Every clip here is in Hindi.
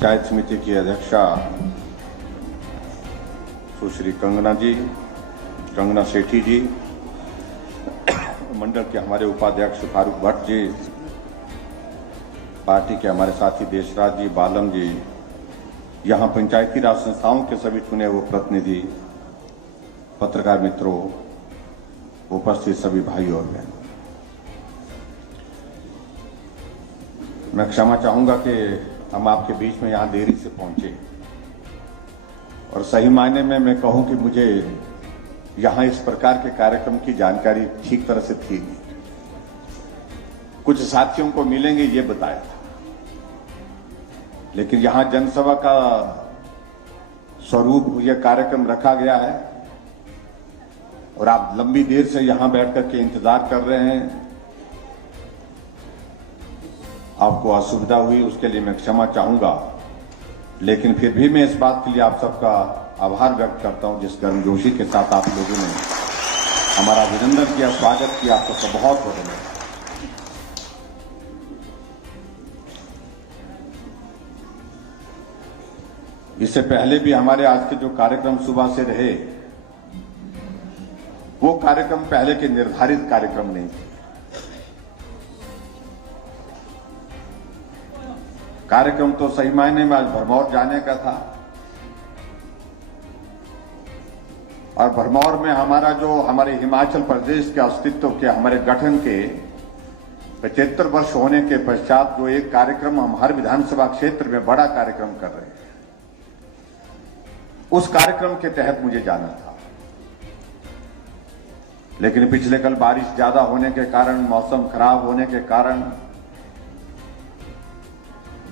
पंचायत समिति की अध्यक्षा सुश्री कंगना सेठी जी, मंडल के हमारे उपाध्यक्ष फारूक भट्ट जी, पार्टी के हमारे साथी देशराज जी, बालम जी, यहाँ पंचायती राज संस्थाओं के सभी चुने हुए प्रतिनिधि, पत्रकार मित्रों, उपस्थित सभी भाइयों और बहनों, मैं क्षमा चाहूंगा कि हम आपके बीच में यहाँ देरी से पहुंचे और सही मायने में मैं कहूं कि मुझे यहाँ इस प्रकार के कार्यक्रम की जानकारी ठीक तरह से थी नहीं। कुछ साथियों को मिलेंगे ये बताया था, लेकिन यहाँ जनसभा का स्वरूप यह कार्यक्रम रखा गया है और आप लंबी देर से यहाँ बैठ करके इंतजार कर रहे हैं। आपको असुविधा हुई उसके लिए मैं क्षमा चाहूंगा, लेकिन फिर भी मैं इस बात के लिए आप सबका आभार व्यक्त करता हूं जिस गर्मजोशी के साथ आप लोगों ने हमारा अभिनंदन किया, स्वागत किया। आप सबका बहुत बहुत धन्यवाद। इससे पहले भी हमारे आज के जो कार्यक्रम सुबह से रहे, वो कार्यक्रम पहले के निर्धारित कार्यक्रम नहीं थे। कार्यक्रम तो सही मायने में आज भरमौर जाने का था और भरमौर में हमारे हिमाचल प्रदेश के अस्तित्व के, हमारे गठन के 75 वर्ष होने के पश्चात जो एक कार्यक्रम हम हर विधानसभा क्षेत्र में बड़ा कार्यक्रम कर रहे हैं, उस कार्यक्रम के तहत मुझे जाना था। लेकिन पिछले कल बारिश ज्यादा होने के कारण, मौसम खराब होने के कारण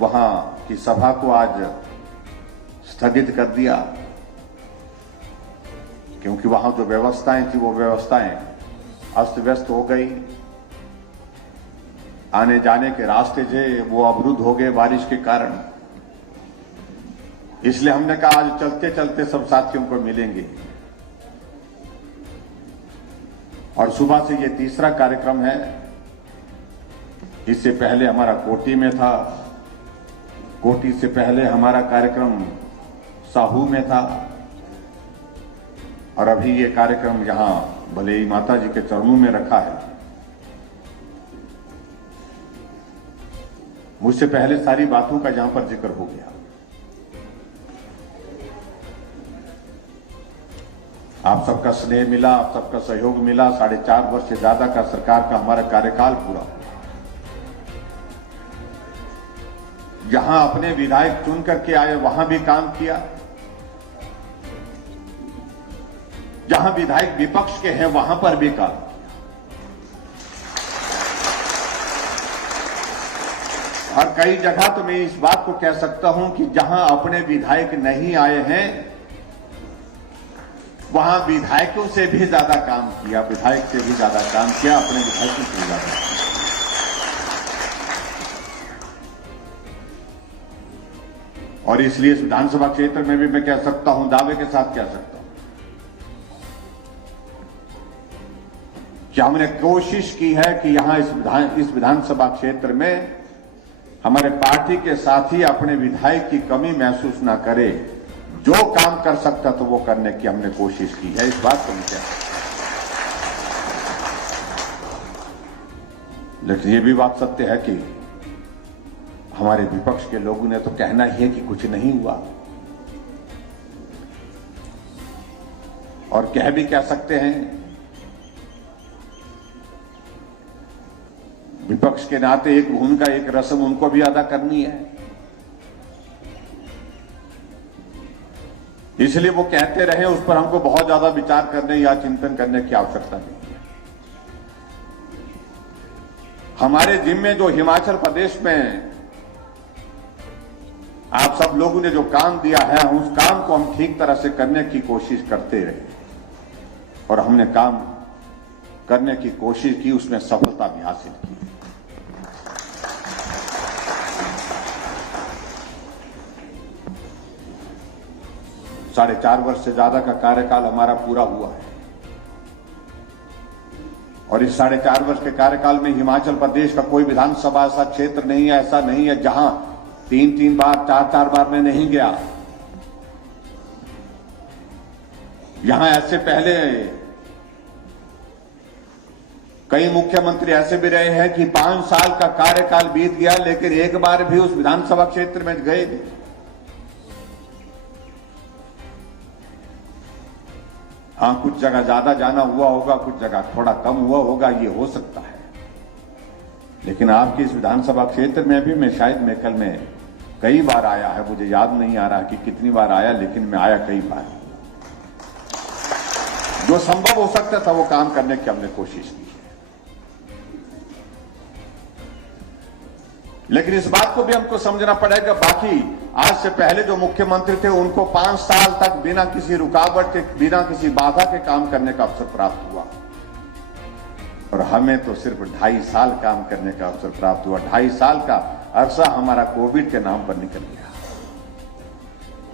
वहां की सभा को आज स्थगित कर दिया, क्योंकि वहां जो व्यवस्थाएं थी वो व्यवस्थाएं अस्त व्यस्त हो गई। आने जाने के रास्ते थे वो अवरुद्ध हो गए बारिश के कारण। इसलिए हमने कहा आज चलते चलते सब साथियों को मिलेंगे। और सुबह से ये तीसरा कार्यक्रम है। इससे पहले हमारा कोटी में था, कोटी से पहले हमारा कार्यक्रम साहू में था और अभी ये कार्यक्रम यहां भले ही माता जी के चरणों में रखा है। मुझसे पहले सारी बातों का यहां पर जिक्र हो गया। आप सबका स्नेह मिला, आप सबका सहयोग मिला। 4.5 वर्ष से ज्यादा का सरकार का हमारा कार्यकाल पूरा हुआ। जहां अपने विधायक चुन करके आए वहां भी काम किया, जहां विधायक विपक्ष के हैं वहां पर भी काम किया। और कई जगह तो मैं इस बात को कह सकता हूं कि जहां अपने विधायक नहीं आए हैं वहां विधायकों से भी ज्यादा काम किया, विधायक से भी ज्यादा काम किया, अपने विधायकों से भी ज्यादा काम किया। और इसलिए इस विधानसभा क्षेत्र में भी मैं कह सकता हूं, दावे के साथ कह सकता हूं कि हमने कोशिश की है कि यहां इस विधानसभा क्षेत्र में हमारे पार्टी के साथी अपने विधायक की कमी महसूस ना करे। जो काम कर सकता तो वो करने की हमने कोशिश की है। इस बात को मैं कहता हूं। लेकिन ये भी बात सत्य है कि हमारे विपक्ष के लोगों ने तो कहना ही है कि कुछ नहीं हुआ, और कह भी कह सकते हैं। विपक्ष के नाते एक भूमिका, एक रस्म उनको भी अदा करनी है। इसलिए वो कहते रहे, उस पर हमको बहुत ज्यादा विचार करने या चिंतन करने की आवश्यकता नहीं है। हमारे जिम्मे जो हिमाचल प्रदेश में आप सब लोगों ने जो काम दिया है, उस काम को हम ठीक तरह से करने की कोशिश करते रहे और हमने काम करने की कोशिश की, उसमें सफलता भी हासिल की। 4.5 वर्ष से ज्यादा का कार्यकाल हमारा पूरा हुआ है और इस 4.5 वर्ष के कार्यकाल में हिमाचल प्रदेश का कोई विधानसभा ऐसा क्षेत्र नहीं है, ऐसा नहीं है जहां 3 बार 4 बार मैं नहीं गया। यहां ऐसे पहले कई मुख्यमंत्री ऐसे भी रहे हैं कि 5 साल का कार्यकाल बीत गया लेकिन एक बार भी उस विधानसभा क्षेत्र में गए नहीं। हां, कुछ जगह ज्यादा जाना हुआ होगा, कुछ जगह थोड़ा कम हुआ होगा, ये हो सकता है। लेकिन आपके इस विधानसभा क्षेत्र में भी मैं शायद मेकल में कई बार आया है, मुझे याद नहीं आ रहा कि कितनी बार आया, लेकिन मैं आया कई बार। जो संभव हो सकता था वो काम करने की हमने कोशिश की है। लेकिन इस बात को भी हमको समझना पड़ेगा, बाकी आज से पहले जो मुख्यमंत्री थे उनको 5 साल तक बिना किसी रुकावट के, बिना किसी बाधा के काम करने का अवसर प्राप्त हुआ, और हमें तो सिर्फ 2.5 साल काम करने का अवसर प्राप्त हुआ। 2.5 साल का अरसा हमारा कोविड के नाम पर निकल गया।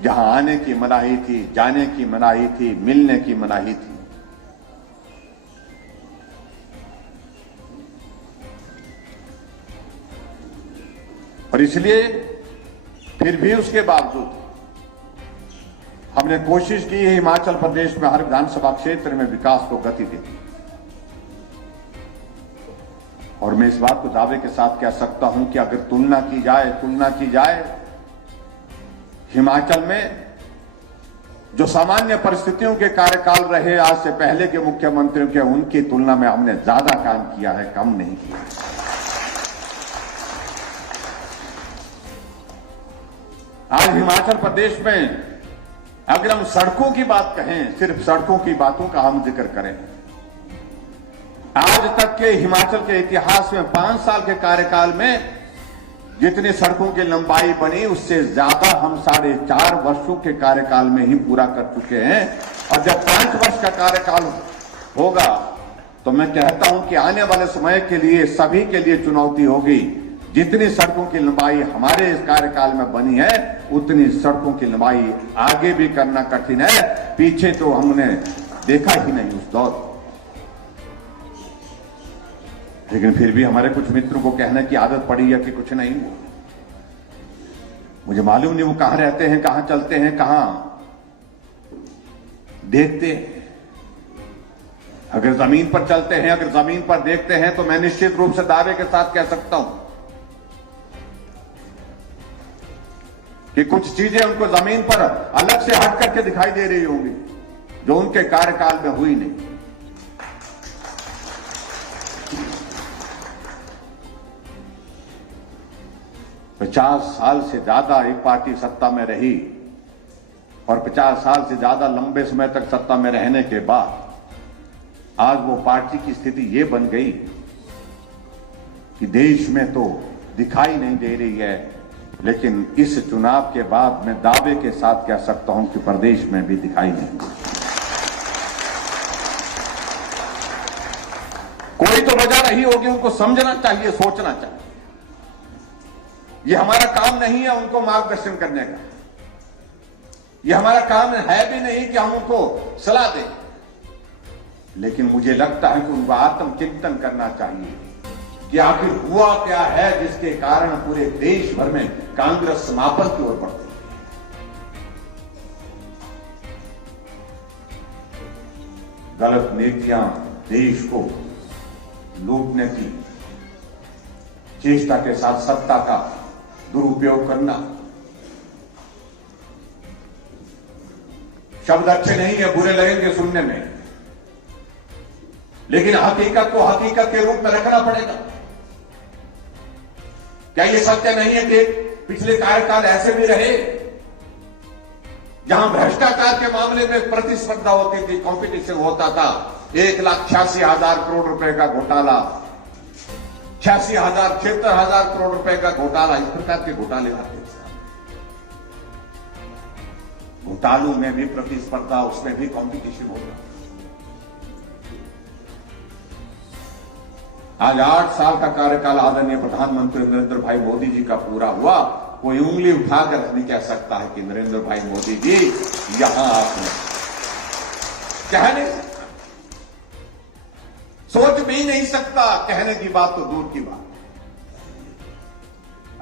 जहां आने की मनाही थी, जाने की मनाही थी, मिलने की मनाही थी। और इसलिए फिर भी उसके बावजूद हमने कोशिश की है हिमाचल प्रदेश में हर विधानसभा क्षेत्र में विकास को गति देने। और मैं इस बात को दावे के साथ कह सकता हूं कि अगर तुलना की जाए हिमाचल में जो सामान्य परिस्थितियों के कार्यकाल रहे आज से पहले के मुख्यमंत्रियों के, उनकी तुलना में हमने ज्यादा काम किया है, कम नहीं किया है। आज हिमाचल प्रदेश में अगर हम सड़कों की बात कहें, सिर्फ सड़कों की बातों का हम जिक्र करें, आज तक के हिमाचल के इतिहास में 5 साल के कार्यकाल में जितनी सड़कों की लंबाई बनी उससे ज्यादा हम 4.5 वर्षों के कार्यकाल में ही पूरा कर चुके हैं। और जब 5 वर्ष का कार्यकाल होगा तो मैं कहता हूं कि आने वाले समय के लिए सभी के लिए चुनौती होगी। जितनी सड़कों की लंबाई हमारे इस कार्यकाल में बनी है उतनी सड़कों की लंबाई आगे भी करना कठिन है। पीछे तो हमने देखा ही नहीं उस दौर। लेकिन फिर भी हमारे कुछ मित्रों को कहने की आदत पड़ी है कि कुछ नहीं हुआ। मुझे मालूम नहीं वो कहां रहते हैं, कहां चलते हैं, कहां देखते हैं। अगर जमीन पर चलते हैं, अगर जमीन पर देखते हैं तो मैं निश्चित रूप से दावे के साथ कह सकता हूं कि कुछ चीजें उनको जमीन पर अलग से हट करके दिखाई दे रही होंगी जो उनके कार्यकाल में हुई नहीं। तो 50 साल से ज्यादा एक पार्टी सत्ता में रही और 50 साल से ज्यादा लंबे समय तक सत्ता में रहने के बाद आज वो पार्टी की स्थिति ये बन गई कि देश में तो दिखाई नहीं दे रही है, लेकिन इस चुनाव के बाद मैं दावे के साथ कह सकता हूं कि प्रदेश में भी दिखाई नहीं। कोई तो वजह रही होगी, उनको समझना चाहिए, सोचना चाहिए। ये हमारा काम नहीं है उनको मार्गदर्शन करने का, ये हमारा काम है भी नहीं कि हम उनको सलाह दें। लेकिन मुझे लगता है कि उनको आत्मचिंतन करना चाहिए कि आखिर हुआ क्या है जिसके कारण पूरे देश भर में कांग्रेस समापन की ओर बढ़ती है। गलत नीतियां देश को लूटने की चेष्टा के साथ सत्ता का दुरुपयोग करना। शब्द अच्छे नहीं है, बुरे लगेंगे सुनने में, लेकिन हकीकत को हकीकत के रूप में रखना पड़ेगा। क्या ये सत्य नहीं है कि पिछले कार्यकाल ऐसे भी रहे जहां भ्रष्टाचार के मामले में प्रतिस्पर्धा होती थी, कंपटीशन होता था। 1,86,000 करोड़ रुपए का घोटाला, 86,000 76,000 करोड़ रुपए का घोटाला, इस प्रकार के घोटाले आते थे। घोटालों में भी प्रतिस्पर्धा, उसमें भी कंपटीशन होता। आज 8 साल का कार्यकाल आदरणीय प्रधानमंत्री नरेंद्र भाई मोदी जी का पूरा हुआ। कोई उंगली उठाकर नहीं कह सकता है कि नरेंद्र भाई मोदी जी यहां आपने कह नहीं सकता, सोच भी नहीं सकता, कहने की बात तो दूर की बात।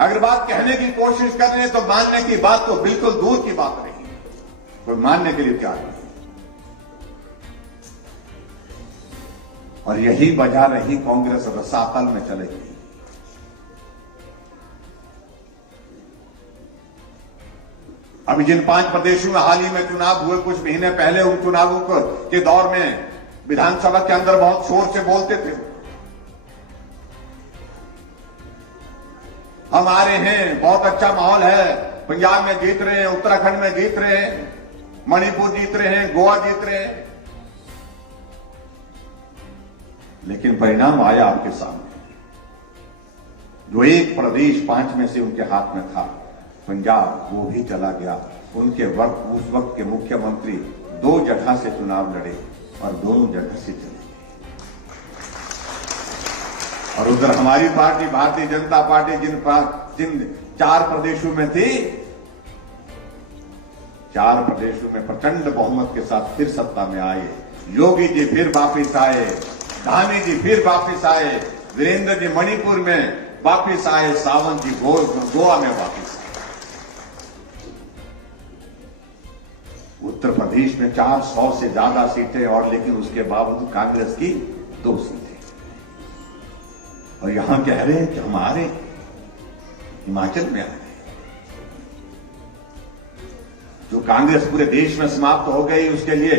अगर बात कहने की कोशिश कर रहे हैं तो मानने की बात तो बिल्कुल दूर की बात नहीं, कोई मानने के लिए तैयार नहीं। और यही वजह रही कांग्रेस रसातल में चले गई। अभी जिन 5 प्रदेशों में हाल ही में चुनाव हुए, कुछ महीने पहले उन चुनावों के दौर में विधानसभा के अंदर बहुत शोर से बोलते थे, हम आ रहे हैं, बहुत अच्छा माहौल है, पंजाब में जीत रहे हैं, उत्तराखंड में जीत रहे हैं, मणिपुर जीत रहे हैं, गोवा जीत रहे हैं। लेकिन परिणाम आया आपके सामने। जो एक प्रदेश 5 में से उनके हाथ में था, पंजाब, वो भी चला गया। उनके उस वक्त के मुख्यमंत्री 2 जगह से चुनाव लड़े और दोनों जगह से चले गए। और उधर हमारी पार्टी भारतीय जनता पार्टी जिन 4 प्रदेशों में थी, 4 प्रदेशों में प्रचंड बहुमत के साथ फिर सत्ता में आए। योगी जी फिर वापिस आए, धामी जी फिर वापिस आए, वीरेंद्र जी मणिपुर में वापिस आए, सावंत जी गोवा में वापिस आए। उत्तर प्रदेश में 400 से ज्यादा सीटें और, लेकिन उसके बावजूद कांग्रेस की 2 सीटें। और यहां कह रहे हैं कि हम आ रहे हैं, हिमाचल में आ रहे हैं। जो कांग्रेस पूरे देश में समाप्त हो गई, उसके लिए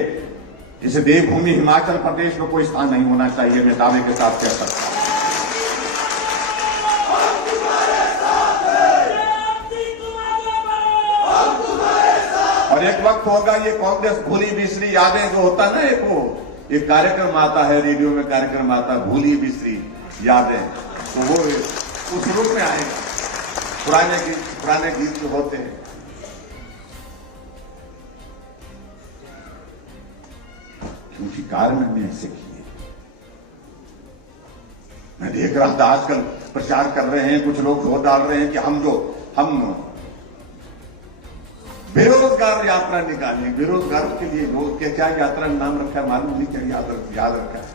इसे देवभूमि हिमाचल प्रदेश में कोई स्थान नहीं होना चाहिए, मैं दावे के साथ कह सकता हूं। और एक वक्त होगा ये कांग्रेस भूली बिसरी यादें जो होता ना, एक कार्यक्रम आता है रेडियो में, कार्यक्रम आता है भूली बिसरी यादें, तो वो उस रूप में आएगा। पुराने गीत जो होते हैं, क्योंकि कारण हमने ऐसे किए। मैं देख रहा था आजकल प्रचार कर रहे हैं कुछ लोग, जोर डाल रहे हैं कि हम बेरोजगार यात्रा निकालें। बेरोजगारों के लिए लोग क्या यात्रा का नाम रखा है मालूम नहीं, क्या याद रखा है?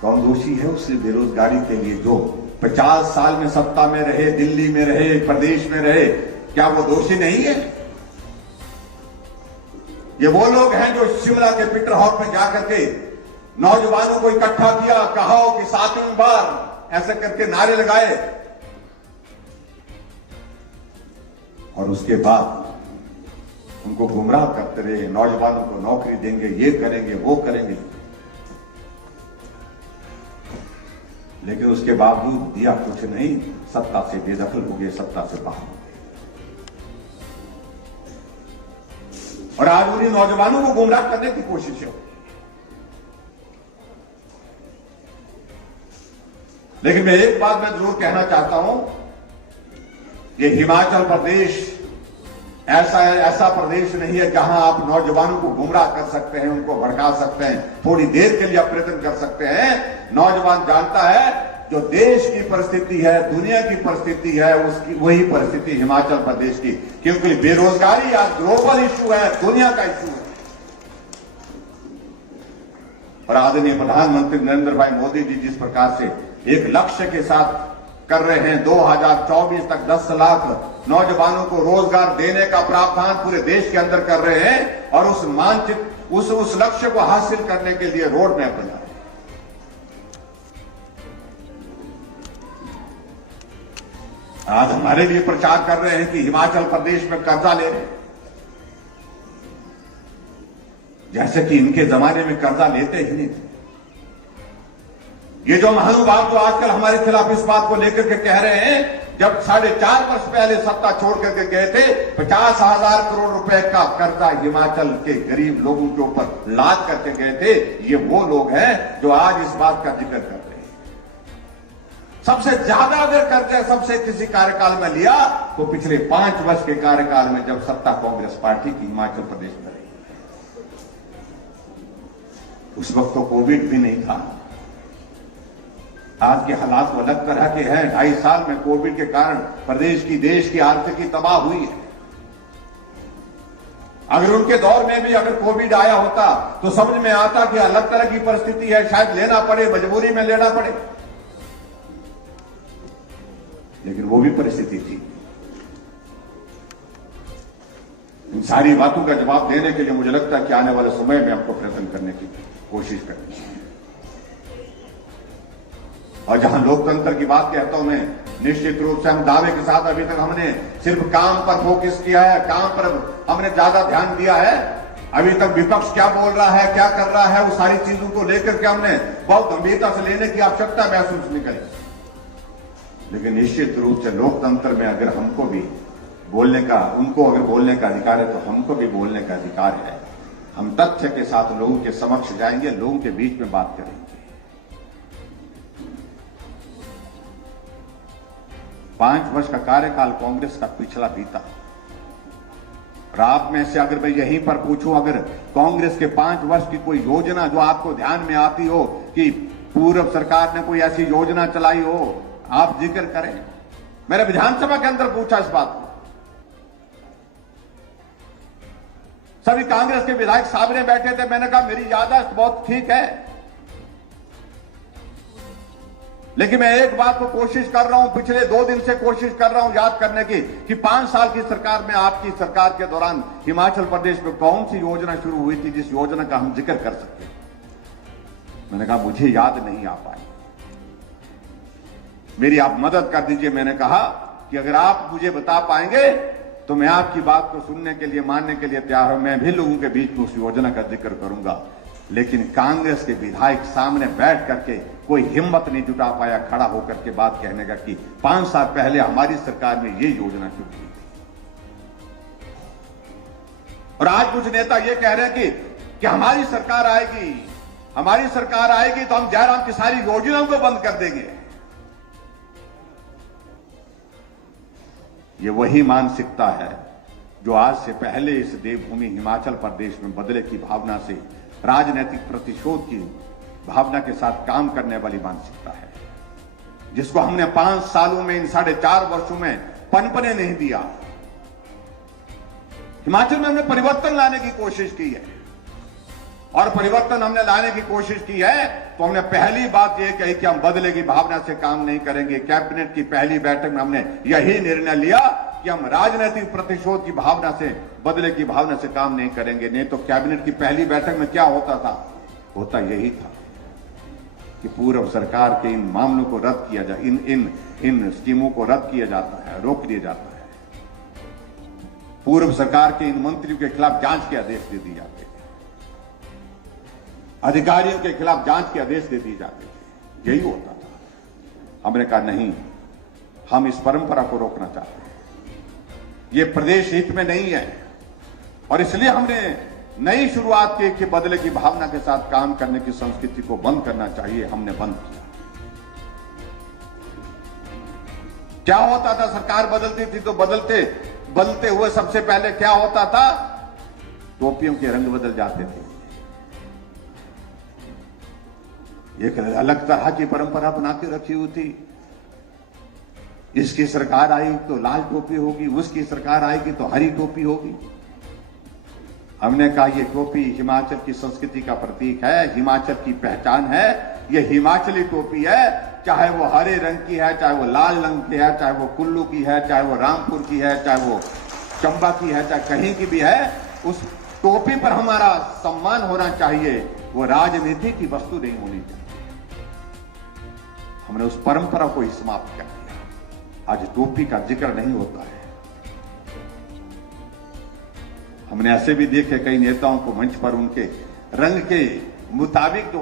कौन दोषी है उससे बेरोजगारी के लिए? जो 50 साल में सत्ता में रहे, दिल्ली में रहे, प्रदेश में रहे, क्या वो दोषी नहीं है? ये वो लोग हैं जो शिमला के पीटर हॉल में जाकर के नौजवानों को इकट्ठा किया, कहा कि 7वीं बार, ऐसे करके नारे लगाए, और उसके बाद उनको गुमराह करते रहे। नौजवानों को नौकरी देंगे, ये करेंगे, वो करेंगे, लेकिन उसके बावजूद दिया कुछ नहीं, सत्ता से बेदखल हो गए, सत्ता से बाहर हो गए। और आज उन्हीं नौजवानों को गुमराह करने की कोशिश है। लेकिन मैं एक बात मैं जरूर कहना चाहता हूं, ये हिमाचल प्रदेश ऐसा प्रदेश नहीं है जहां आप नौजवानों को गुमराह कर सकते हैं, उनको भड़का सकते हैं, थोड़ी देर के लिए आप प्रयत्न कर सकते हैं। नौजवान जानता है जो देश की परिस्थिति है, दुनिया की परिस्थिति है, उसकी वही परिस्थिति हिमाचल प्रदेश की, क्योंकि बेरोजगारी आज ग्लोबल इशू है, दुनिया का इशू है। और आदरणीय प्रधानमंत्री नरेंद्र भाई मोदी जी जिस प्रकार से एक लक्ष्य के साथ कर रहे हैं, 2024 तक 10 लाख नौजवानों को रोजगार देने का प्रावधान पूरे देश के अंदर कर रहे हैं, और उस मानचित्र उस लक्ष्य को हासिल करने के लिए रोड मैप बना रहे हैं। आज हमारे लिए प्रचार कर रहे हैं कि हिमाचल प्रदेश में कर्जा ले रहे हैं, जैसे कि इनके जमाने में कर्जा लेते ही नहीं थे। ये जो महानुभाव जो आजकल हमारे खिलाफ इस बात को लेकर के कह रहे हैं, जब 4.5 वर्ष पहले सत्ता छोड़ करके गए थे, 50,000 करोड़ रुपए का कर्जा हिमाचल के गरीब लोगों के ऊपर लाद करके गए थे। ये वो लोग हैं जो आज इस बात का जिक्र कर रहे हैं। सबसे ज्यादा अगर कर्जा सबसे किसी कार्यकाल में लिया तो पिछले 5 वर्ष के कार्यकाल में, जब सत्ता कांग्रेस पार्टी की हिमाचल प्रदेश में रही। उस वक्त तो कोविड भी नहीं था। आज के हालात तो अलग तरह के हैं। 2.5 साल में कोविड के कारण प्रदेश की, देश की आर्थिकी तबाह हुई है। अगर उनके दौर में भी अगर कोविड आया होता तो समझ में आता कि अलग तरह की परिस्थिति है, शायद लेना पड़े, मजबूरी में लेना पड़े। लेकिन वो भी परिस्थिति थी। इन सारी बातों का जवाब देने के लिए मुझे लगता है कि आने वाले समय में हमको प्रयत्न करने की कोशिश करनी चाहिए। और जहां लोकतंत्र की बात कहता हूं मैं, निश्चित रूप से हम दावे के साथ अभी तक हमने सिर्फ काम पर फोकस किया है, काम पर हमने ज्यादा ध्यान दिया है। अभी तक विपक्ष क्या बोल रहा है, क्या कर रहा है, वो सारी चीजों को लेकर के हमने बहुत गंभीरता से लेने की आवश्यकता महसूस नहीं करी। लेकिन निश्चित रूप से लोकतंत्र में अगर हमको भी बोलने का, उनको अगर बोलने का अधिकार है तो हमको भी बोलने का अधिकार है। हम तथ्य के साथ लोगों के समक्ष जाएंगे, लोगों के बीच में बात करेंगे। 5 वर्ष का कार्यकाल कांग्रेस का पिछला बीता, और आप में से अगर मैं यहीं पर पूछूं, अगर कांग्रेस के 5 वर्ष की कोई योजना जो आपको ध्यान में आती हो कि पूर्व सरकार ने कोई ऐसी योजना चलाई हो, आप जिक्र करें। मैंने विधानसभा के अंदर पूछा इस बात को, सभी कांग्रेस के विधायक सामने बैठे थे। मैंने कहा मेरी याददाश्त बहुत ठीक है, लेकिन मैं एक बात को कोशिश कर रहा हूं, पिछले 2 दिन से कोशिश कर रहा हूं याद करने की कि 5 साल की सरकार में, आपकी सरकार के दौरान हिमाचल प्रदेश में कौन सी योजना शुरू हुई थी जिस योजना का हम जिक्र कर सकते। मैंने कहा मुझे याद नहीं आ पाई, मेरी आप मदद कर दीजिए। मैंने कहा कि अगर आप मुझे बता पाएंगे तो मैं आपकी बात को सुनने के लिए, मानने के लिए तैयार हूं। मैं भी लोगों के बीच में उस योजना का जिक्र करूंगा। लेकिन कांग्रेस के विधायक सामने बैठ करके कोई हिम्मत नहीं जुटा पाया खड़ा होकर के बात कहने का कि 5 साल पहले हमारी सरकार में ये योजना शुरू की थी। और आज कुछ नेता ये कह रहे हैं कि हमारी सरकार आएगी, हमारी सरकार आएगी तो हम जयराम की सारी योजनाओं को बंद कर देंगे। ये वही मानसिकता है जो आज से पहले इस देवभूमि हिमाचल प्रदेश में बदले की भावना से, राजनीतिक प्रतिशोध की भावना के साथ काम करने वाली मानसिकता है, जिसको हमने 5 सालों में, इन 4.5 वर्षों में पनपने नहीं दिया। हिमाचल में हमने परिवर्तन लाने की कोशिश की है, और परिवर्तन हमने लाने की कोशिश की है तो हमने पहली बात यह कही कि हम बदले की भावना से काम नहीं करेंगे। कैबिनेट की पहली बैठक में हमने यही निर्णय लिया कि हम राजनीतिक प्रतिशोध की भावना से, बदले की भावना से काम नहीं करेंगे। नहीं तो कैबिनेट की पहली बैठक में क्या होता था, होता यही था कि पूर्व सरकार के इन मामलों को रद्द किया जाए, इन स्कीमों को रद्द किया जाता है, रोक दिया जाता है। पूर्व सरकार के इन मंत्रियों के खिलाफ जांच के आदेश दे दिए जाते थे, अधिकारियों के खिलाफ जांच के आदेश दे दिए जाते थे। यही होता था। हमने कहा नहीं, हम इस परंपरा को रोकना चाहते हैं, ये प्रदेश हित में नहीं है, और इसलिए हमने नई शुरुआत की कि बदले की भावना के साथ काम करने की संस्कृति को बंद करना चाहिए। हमने बंद किया। क्या होता था, सरकार बदलती थी तो बदलते हुए सबसे पहले क्या होता था, टोपियों के रंग बदल जाते थे। एक अलग तरह की परंपरा बना के रखी हुई थी। इसकी सरकार आई तो लाल टोपी होगी, उसकी सरकार आएगी तो हरी टोपी होगी। हमने कहा ये टोपी हिमाचल की संस्कृति का प्रतीक है, हिमाचल की पहचान है। ये हिमाचली टोपी है, चाहे वो हरे रंग की है, चाहे वो लाल रंग की है, चाहे वो कुल्लू की है, चाहे वो रामपुर की है, चाहे वो चंबा की है, चाहे कहीं की भी है, उस टोपी पर हमारा सम्मान होना चाहिए। वो राजनीति की वस्तु नहीं होनी चाहिए। हमने उस परंपरा को ही समाप्त कर दिया। आज टोपी का जिक्र नहीं होता है। हमने ऐसे भी देखे कई नेताओं को मंच पर उनके रंग के मुताबिक, तो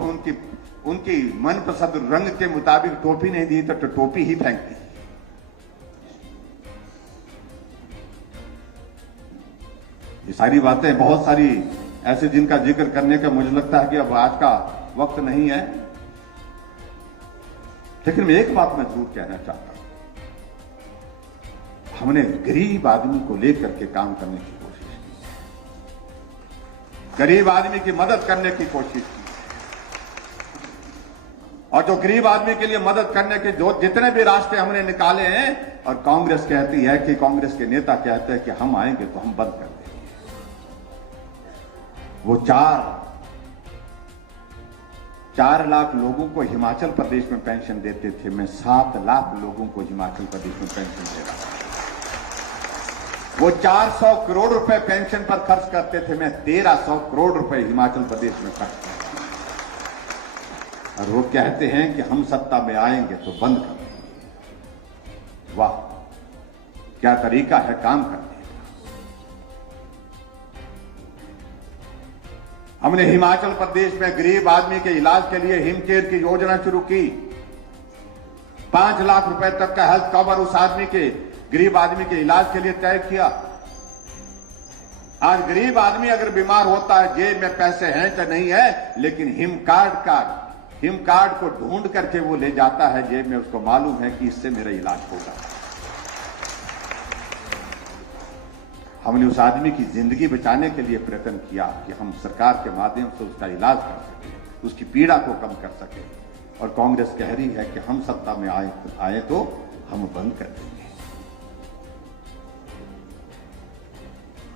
उनकी मनपसंद रंग के मुताबिक टोपी नहीं दी तो टोपी ही फेंक दी। ये सारी बातें, बहुत सारी ऐसे जिनका जिक्र करने का मुझे लगता है कि अब आज का वक्त नहीं है। लेकिन मैं एक बात मैं जरूर कहना चाहता हूं, हमने गरीब आदमी को लेकर के काम करने की कोशिश की, गरीब आदमी की मदद करने की कोशिश की। और जो गरीब आदमी के लिए मदद करने के जो जितने भी रास्ते हमने निकाले हैं, और कांग्रेस कहती है कि, कांग्रेस के नेता कहते हैं कि हम आएंगे तो हम बंद कर देंगे। वो 4 4 लाख लोगों को हिमाचल प्रदेश में पेंशन देते थे, मैं 7 लाख लोगों को हिमाचल प्रदेश में पेंशन दे रहा हूं। वो 400 करोड़ रुपए पेंशन पर खर्च करते थे, मैं 1300 करोड़ रुपए हिमाचल प्रदेश में खर्च करता हूं। और वो कहते हैं कि हम सत्ता में आएंगे तो बंद कर देंगे। वाह, क्या तरीका है काम करने का। हमने हिमाचल प्रदेश में गरीब आदमी के इलाज के लिए हिमकेयर की योजना शुरू की। 5 लाख रुपए तक का हेल्थ कवर उस आदमी के, गरीब आदमी के इलाज के लिए तय किया। आज गरीब आदमी अगर बीमार होता है, जेब में पैसे हैं तो नहीं है, लेकिन हिम कार्ड को ढूंढ करके वो ले जाता है जेब में, उसको मालूम है कि इससे मेरा इलाज होगा। हमने उस आदमी की जिंदगी बचाने के लिए प्रयत्न किया कि हम सरकार के माध्यम से उसका इलाज कर सकें, उसकी पीड़ा को कम कर सकें। और कांग्रेस कह रही है कि हम सत्ता में आए तो हम बंद कर देंगे।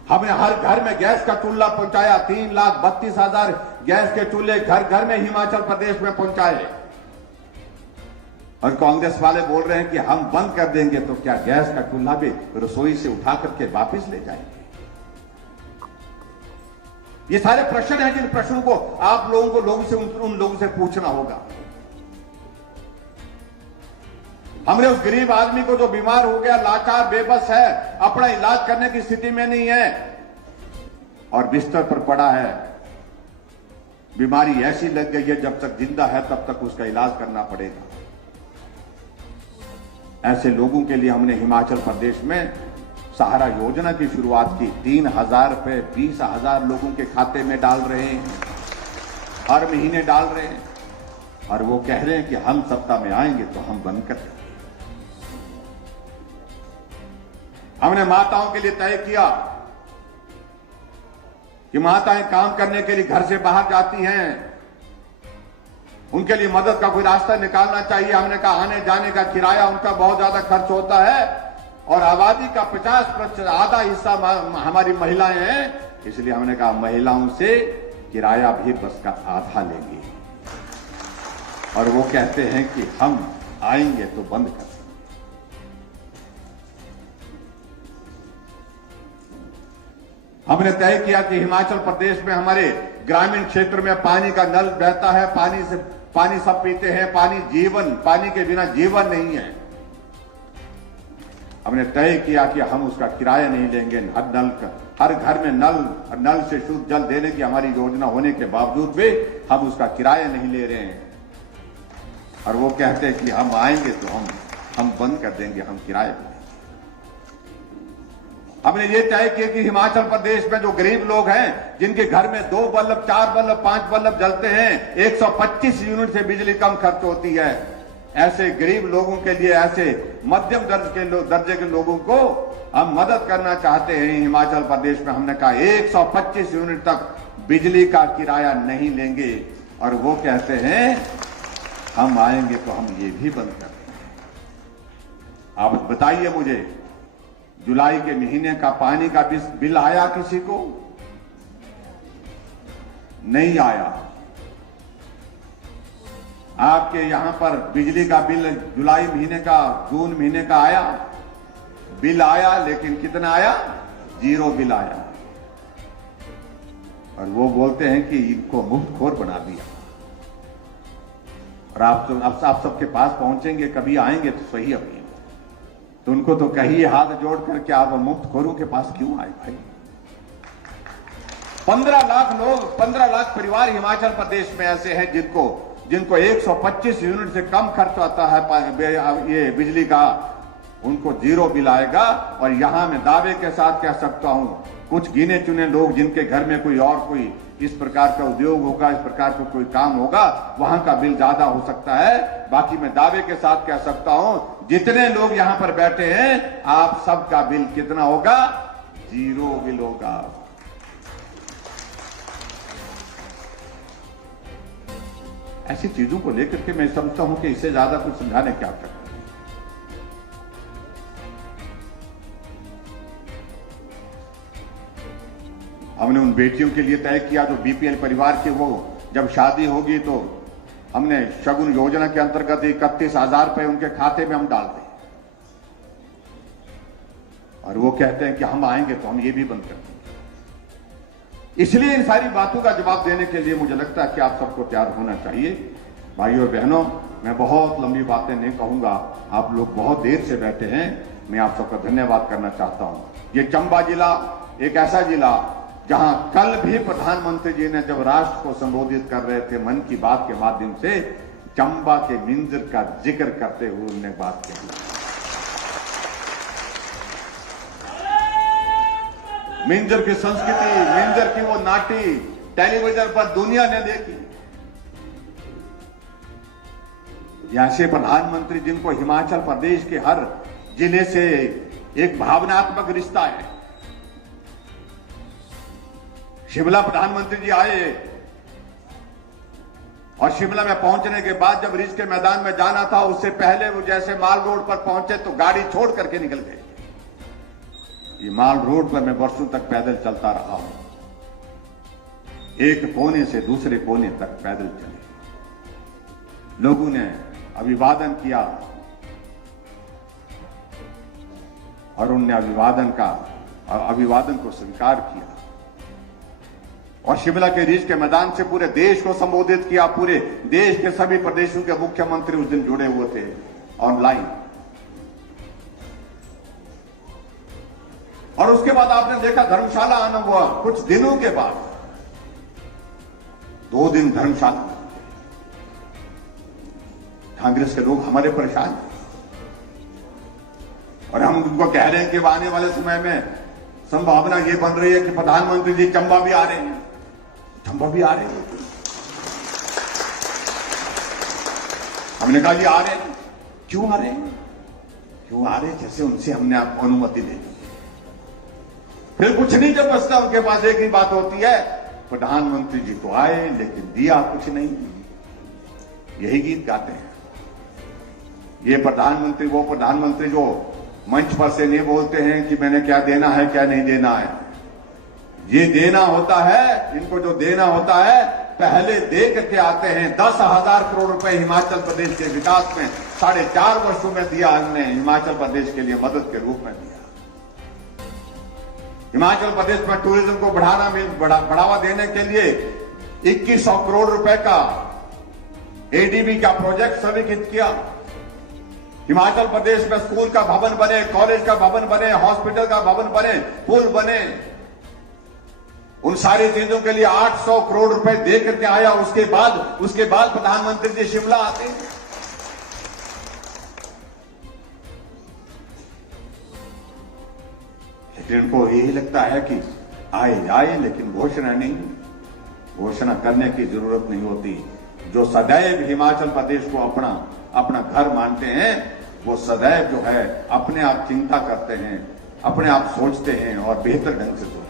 हमने हर घर में गैस का चूल्हा पहुंचाया। 3,32,000 गैस के चूल्हे घर घर में हिमाचल प्रदेश में पहुंचाए। और कांग्रेस वाले बोल रहे हैं कि हम बंद कर देंगे, तो क्या गैस का चूल्हा भी रसोई से उठा करके वापस ले जाएंगे? ये सारे प्रश्न हैं जिन प्रश्नों को आप लोगों को उन लोगों से पूछना होगा। हमने उस गरीब आदमी को जो बीमार हो गया, लाचार, बेबस है, अपना इलाज करने की स्थिति में नहीं है और बिस्तर पर पड़ा है, बीमारी ऐसी लग गई है जब तक जिंदा है तब तक उसका इलाज करना पड़ेगा। ऐसे लोगों के लिए हमने हिमाचल प्रदेश में सहारा योजना की शुरुआत की। 3,000 रुपए 20,000 लोगों के खाते में डाल रहे हैं, हर महीने डाल रहे हैं। और वो कह रहे हैं कि हम सत्ता में आएंगे तो हम बंद कर देंगे। हमने माताओं के लिए तय किया कि माताएं काम करने के लिए घर से बाहर जाती हैं, उनके लिए मदद का कोई रास्ता निकालना चाहिए। हमने कहा आने जाने का किराया उनका बहुत ज्यादा खर्च होता है और आबादी का 50% आधा हिस्सा हमारी महिलाएं हैं, इसलिए हमने कहा महिलाओं से किराया भी बस का आधा लेंगे। और वो कहते हैं कि हम आएंगे तो बंद कर देंगे। हमने तय किया कि हिमाचल प्रदेश में हमारे ग्रामीण क्षेत्र में पानी का नल बहता है, पानी सब पीते हैं, पानी के बिना जीवन नहीं है। हमने तय किया कि हम उसका किराया नहीं लेंगे। हर घर में नल से शुद्ध जल देने की हमारी योजना होने के बावजूद भी हम उसका किराया नहीं ले रहे हैं। और वो कहते हैं कि हम आएंगे तो हम बंद कर देंगे, हम किराया देंगे। हमने ये तय किया कि हिमाचल प्रदेश में जो गरीब लोग हैं, जिनके घर में 2 बल्ब, 4 बल्ब, 5 बल्ब जलते हैं, 125 यूनिट से बिजली कम खर्च होती है, ऐसे गरीब लोगों के लिए, ऐसे मध्यम दर्जे के लोगों को हम मदद करना चाहते हैं। हिमाचल प्रदेश में हमने कहा 125 यूनिट तक बिजली का किराया नहीं लेंगे। और वो कहते हैं हम आएंगे तो हम ये भी बंद कर देंगे। आप बताइए मुझे, जुलाई के महीने का पानी का बिल आया किसी को? नहीं आया। आपके यहां पर बिजली का बिल जुलाई महीने का, जून महीने का आया? बिल आया, लेकिन कितना आया? 0 बिल आया। और वो बोलते हैं कि इनको मुफ्तखोर बना दिया। और आप सबके पास पहुंचेंगे, कभी आएंगे तो सही अभी, तो उनको तो कहिए हाथ जोड़ करके आप मुफ्तखोरों के पास क्यों आए भाई? 15 लाख लोग, 15 लाख परिवार हिमाचल प्रदेश में ऐसे हैं जिनको 125 यूनिट से कम खर्च आता है ये बिजली का, उनको 0 बिल आएगा। और यहां मैं दावे के साथ कह सकता हूं, कुछ गिने चुने लोग जिनके घर में कोई इस प्रकार का उद्योग होगा, इस प्रकार का कोई काम होगा, वहां का बिल ज्यादा हो सकता है। बाकी मैं दावे के साथ कह सकता हूं, जितने लोग यहां पर बैठे हैं, आप सबका बिल कितना होगा? 0 बिल होगा। ऐसी चीजों को लेकर के मैं समझता हूं कि इससे ज्यादा कुछ समझाने क्या कर। हमने उन बेटियों के लिए तय किया जो बीपीएल परिवार के, वो जब शादी होगी तो हमने शगुन योजना के अंतर्गत 31,000 रुपए उनके खाते में हम डालते हैं और वो कहते हैं कि हम आएंगे तो हम ये भी बंद कर देंगे। इसलिए इन सारी बातों का जवाब देने के लिए मुझे लगता है कि आप सबको तैयार होना चाहिए। भाइयों और बहनों, मैं बहुत लंबी बातें नहीं कहूंगा, आप लोग बहुत देर से बैठे हैं। मैं आप सबका धन्यवाद करना चाहता हूं। ये चंबा जिला एक ऐसा जिला जहां कल भी प्रधानमंत्री जी ने जब राष्ट्र को संबोधित कर रहे थे मन की बात के माध्यम से, चंबा के मिंजर का जिक्र करते हुए उन्होंने बात कही। मिंजर की संस्कृति, मिंजर की वो नाटी टेलीविजन पर दुनिया ने देखी। यहां से प्रधानमंत्री जिनको हिमाचल प्रदेश के हर जिले से एक भावनात्मक रिश्ता है। शिमला प्रधानमंत्री जी आए और शिमला में पहुंचने के बाद जब रिज के मैदान में जाना था, उससे पहले वो जैसे माल रोड पर पहुंचे तो गाड़ी छोड़ करके निकल गए। ये माल रोड पर मैं वर्षों तक पैदल चलता रहा हूं, एक कोने से दूसरे कोने तक पैदल चले। लोगों ने अभिवादन किया और उनने अभिवादन को स्वीकार किया और शिमला के रिज के मैदान से पूरे देश को संबोधित किया। पूरे देश के सभी प्रदेशों के मुख्यमंत्री उस दिन जुड़े हुए थे ऑनलाइन। और उसके बाद आपने देखा धर्मशाला आना हुआ। कुछ दिनों के बाद 2 दिन धर्मशाला, कांग्रेस के लोग हमारे परेशान हैं और हम उनको कह रहे हैं कि आने वाले समय में संभावना ये बन रही है कि प्रधानमंत्री जी चंबा भी आ रहे हैं, चंबा भी आ रहे हैं। हमने कहा जी आ रहे हैं, क्यों आ रहे हैं? क्यों आ रहे? जैसे उनसे हमने आपको अनुमति दे दी। फिर कुछ नहीं जब बचता उनके पास एक ही बात होती है, प्रधानमंत्री जी तो आए लेकिन दिया कुछ नहीं। यही गीत गाते हैं। ये प्रधानमंत्री वो प्रधानमंत्री जो मंच पर से नहीं बोलते हैं कि मैंने क्या देना है क्या नहीं देना है। ये देना होता है, इनको जो देना होता है पहले दे करके आते हैं। 10,000 करोड़ रुपए हिमाचल प्रदेश के विकास में 4.5 वर्षों में दिया हमने, हिमाचल प्रदेश के लिए मदद के रूप में दिया। हिमाचल प्रदेश में टूरिज्म को बढ़ावा देने के लिए 2100 करोड़ रुपए का एडीबी का प्रोजेक्ट स्वीकृत किया। हिमाचल प्रदेश में स्कूल का भवन बने, कॉलेज का भवन बने, हॉस्पिटल का भवन बने, पुल बने। उन सारी चीजों के लिए 800 करोड़ रुपए दे करके आया। उसके बाद प्रधानमंत्री जी शिमला आते हैं। लेकिन उनको यही लगता है कि आए लेकिन घोषणा नहीं, घोषणा करने की जरूरत नहीं होती। जो सदैव हिमाचल प्रदेश को अपना घर मानते हैं, वो सदैव जो है अपने आप चिंता करते हैं, अपने आप सोचते हैं और बेहतर ढंग से सोचते हैं।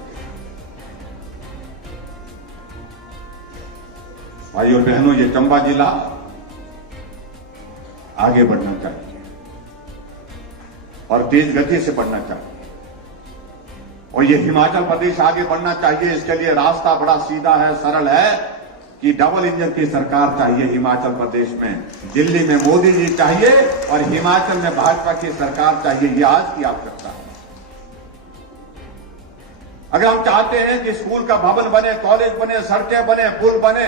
भाइयों बहनों, ये चंबा जिला आगे बढ़ना चाहिए और तेज गति से बढ़ना चाहिए और ये हिमाचल प्रदेश आगे बढ़ना चाहिए। इसके लिए रास्ता बड़ा सीधा है, सरल है कि डबल इंजन की सरकार चाहिए हिमाचल प्रदेश में। दिल्ली में मोदी जी चाहिए और हिमाचल में भाजपा की सरकार चाहिए। ये आज की आवश्यकता है। अगर हम चाहते हैं कि स्कूल का भवन बने, कॉलेज बने, सड़कें बने, पुल बने,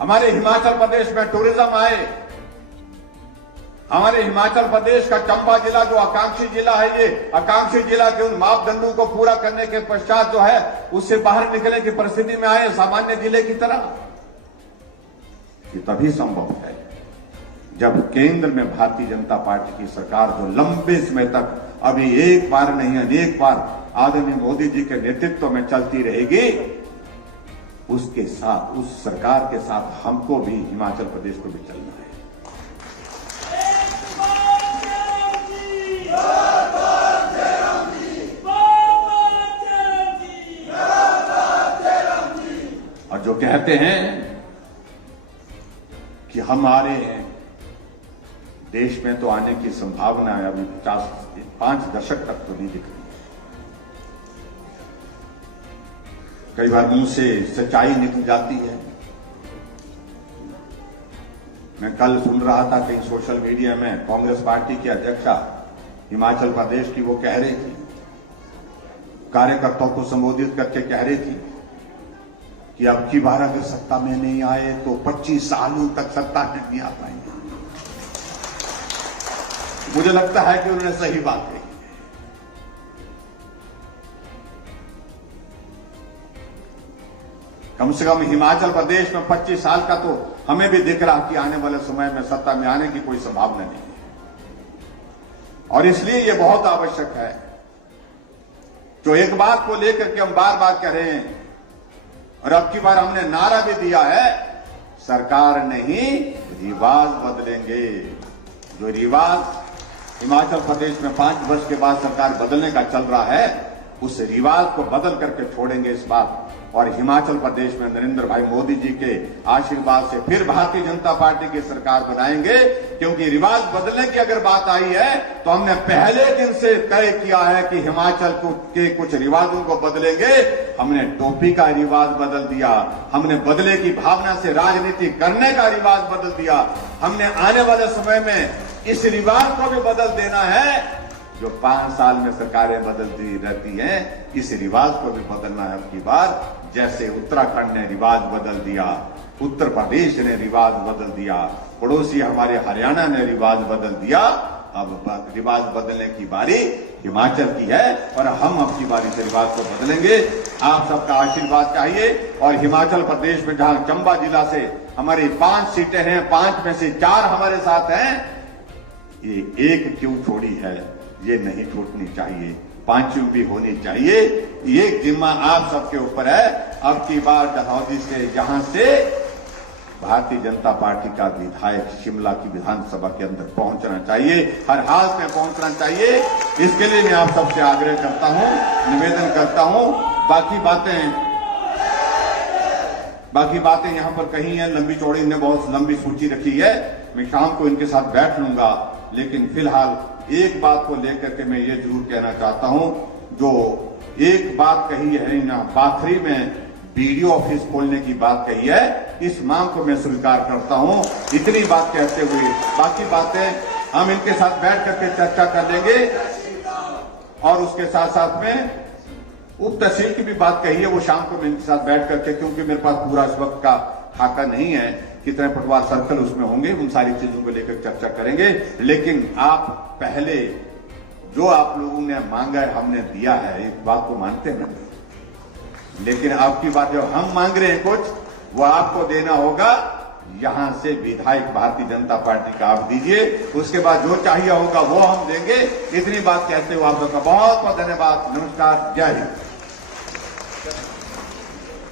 हमारे हिमाचल प्रदेश में टूरिज्म आए, हमारे हिमाचल प्रदेश का चंबा जिला जो आकांक्षी जिला है, ये आकांक्षी जिला के उन मापदंडों को पूरा करने के पश्चात जो है उससे बाहर निकलने की परिस्थिति में आए सामान्य जिले की तरह, ये तभी संभव है जब केंद्र में भारतीय जनता पार्टी की सरकार जो लंबे समय तक अभी एक बार नहीं अनेक बार आदरणीय मोदी जी के नेतृत्व में चलती रहेगी, उसके साथ, उस सरकार के साथ हमको भी हिमाचल प्रदेश को भी चलना है। और जो कहते हैं कि हम आ रहे हैं, देश में तो आने की संभावना है अभी 5 दशक तक तो नहीं दिख रही। कई बार मुंह से सच्चाई निकल जाती है, मैं कल सुन रहा था कहीं सोशल मीडिया में कांग्रेस पार्टी की अध्यक्षा हिमाचल प्रदेश की वो कह रही थी, कार्यकर्ताओं को संबोधित करके कह रही थी कि अब की बार अगर सत्ता में नहीं आए तो 25 सालों तक सत्ता में नहीं आ पाएंगे। मुझे लगता है कि उन्होंने सही बात कही। कम से कम हिमाचल प्रदेश में 25 साल का तो हमें भी दिख रहा कि आने वाले समय में सत्ता में आने की कोई संभावना नहीं है, और इसलिए यह बहुत आवश्यक है। जो एक बात को लेकर के हम बार बार कह रहे हैं, और अब की बार हमने नारा भी दिया है, सरकार नहीं रिवाज बदलेंगे। जो रिवाज हिमाचल प्रदेश में 5 वर्ष के बाद सरकार बदलने का चल रहा है, उस रिवाज को बदल करके छोड़ेंगे इस बार। और हिमाचल प्रदेश में नरेंद्र भाई मोदी जी के आशीर्वाद से फिर भारतीय जनता पार्टी की सरकार बनाएंगे। क्योंकि रिवाज बदलने की अगर बात आई है तो हमने पहले दिन से तय किया है कि हिमाचल के कुछ रिवाजों को बदलेंगे। हमने टोपी का रिवाज बदल दिया, हमने बदले की भावना से राजनीति करने का रिवाज बदल दिया। हमने आने वाले समय में इस रिवाज को भी बदल देना है। जो 5 साल में सरकारें बदलती रहती हैं, इस रिवाज को भी बदलना है अब की बार। जैसे उत्तराखंड ने रिवाज बदल दिया, उत्तर प्रदेश ने रिवाज बदल दिया, पड़ोसी हमारे हरियाणा ने रिवाज बदल दिया, अब रिवाज बदलने की बारी हिमाचल की है और हम अब की बारी से रिवाज को बदलेंगे। आप सबका आशीर्वाद चाहिए। और हिमाचल प्रदेश में जहां चंबा जिला से हमारी 5 सीटें हैं, 5 में से 4 हमारे साथ हैं, ये एक क्यों छोड़ी है, ये नहीं छूटनी चाहिए, 5 भी होनी चाहिए। ये जिम्मा आप सबके ऊपर है। अब की बार डलहौजी से जहां से भारतीय जनता पार्टी का विधायक शिमला की विधानसभा के अंदर पहुंचना चाहिए, हर हाल में पहुंचना चाहिए। इसके लिए मैं आप सबसे आग्रह करता हूं, निवेदन करता हूं। बाकी बातें यहां पर कही है, लंबी चौड़ी ने बहुत लंबी सूची रखी है, मैं शाम को इनके साथ बैठ लूंगा। लेकिन फिलहाल एक बात को लेकर के मैं ये जरूर कहना चाहता हूं, जो एक बात कही है ना, बाखरी में बीडीओ ऑफिस खोलने की बात कही है, इस मांग को मैं स्वीकार करता हूं। इतनी बात कहते हुए बाकी बातें हम इनके साथ बैठ करके चर्चा कर लेंगे। और उसके साथ साथ में उप तहसील की भी बात कही है, वो शाम को मैं इनके साथ बैठ करके, क्योंकि मेरे पास पूरा इस वक्त का खाका नहीं है, कितने पटवार सर्कल उसमें होंगे, उन सारी चीजों को लेकर चर्चा करेंगे। लेकिन आप पहले जो आप लोगों ने मांगा है हमने दिया है, इस बात को मानते हैं। लेकिन आपकी बात जो हम मांग रहे हैं कुछ, वो आपको देना होगा। यहां से विधायक भारतीय जनता पार्टी का आप दीजिए, उसके बाद जो चाहिए होगा वो हम देंगे। इतनी बात कहते हुए आप सबका बहुत बहुत धन्यवाद। नमस्कार, जय हिंद।